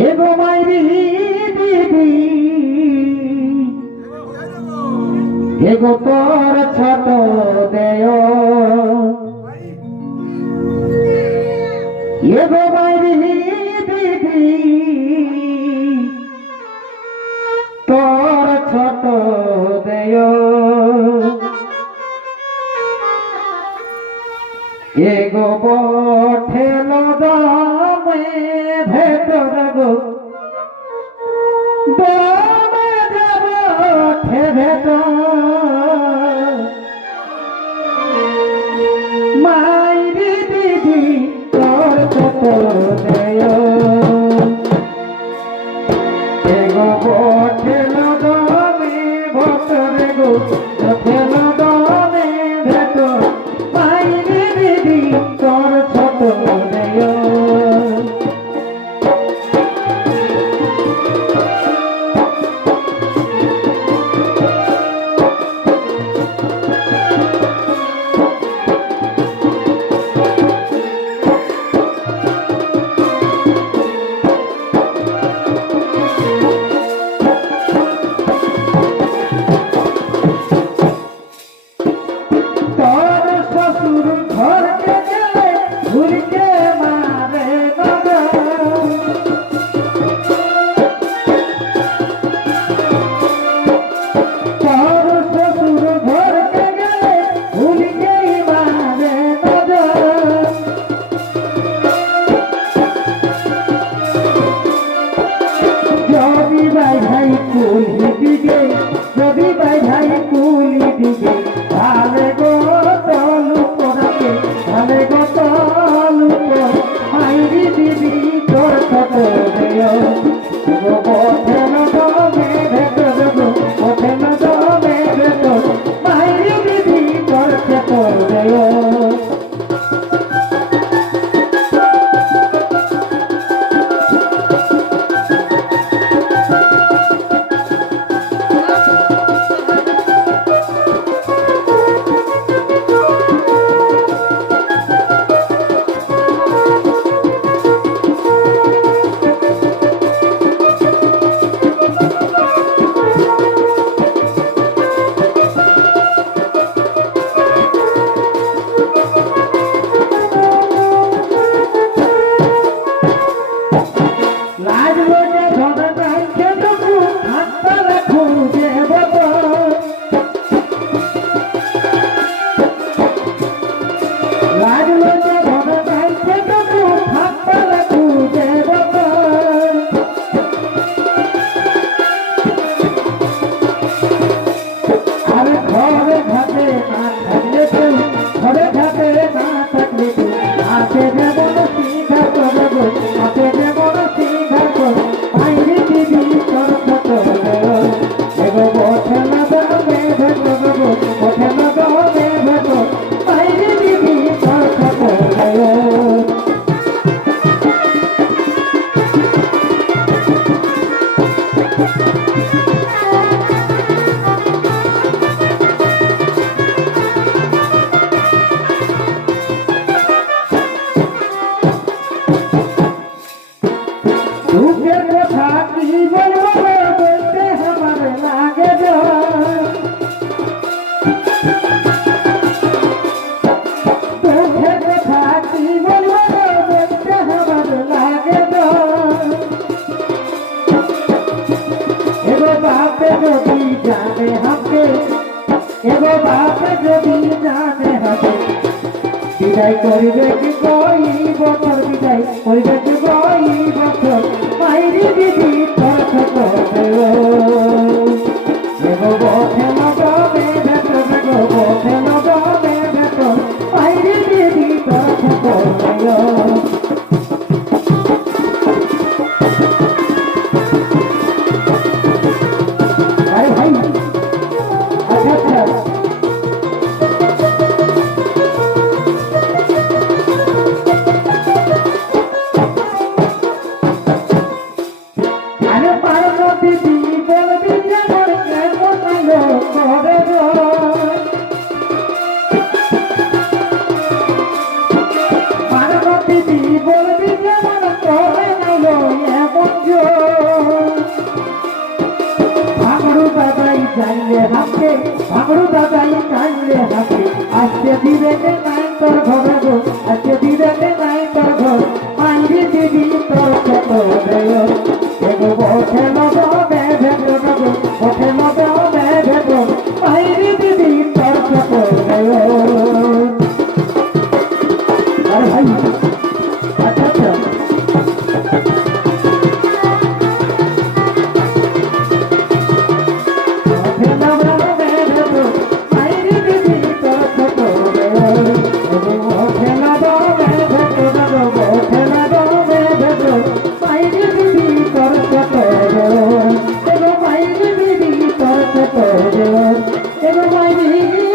এগো মাইরি দিদি এগো তোর ছোট দেয় এগো মাইরি দিদি তোর ছোট দেয় এগো বঠেল দামে ভেতর গো দামে যাব ভেতর মাইরি দিদি তোর ছোট দেয় এগো বঠেল দামে ভেতর গো বঠেল দামে ভেতর মাইরি দিদি তোর ছোট দেয় যদি ভাই ভাই কুলি দিকে ভালে গো তলু পড়াকে ভালে গো তলু মাইরি দিদি তোর ছোট দেয় গো বঠেন দমে ভেতর গো বঠেন দমে ভেতর মাইরি দিদি তোর ছোট দেয় এগো বাপ যদি জানে হবে বিদায় করিবে কি কই বছর বিদায় করিবে কি কই বছর মাইরি দিদি তোর ছোট এগো বঠে নগমে ভেতর এগো বঠে নগমে ভেতর মাইরি দিদি তোর ছোট ভাঙড়ু দাদাই কাইলে হাসি আজকে দিবে কে নাই তোর ঘরে গো আজকে দিবে কে নাই তোর ঘর মাইরি দিবি তোর কত দেয় এগো বসে লগো বেভে গো বসে লগো বেভে গো মাইরি দিবি তোর কত দেয় আরে ভাই আচ্ছা আচ্ছা Everybody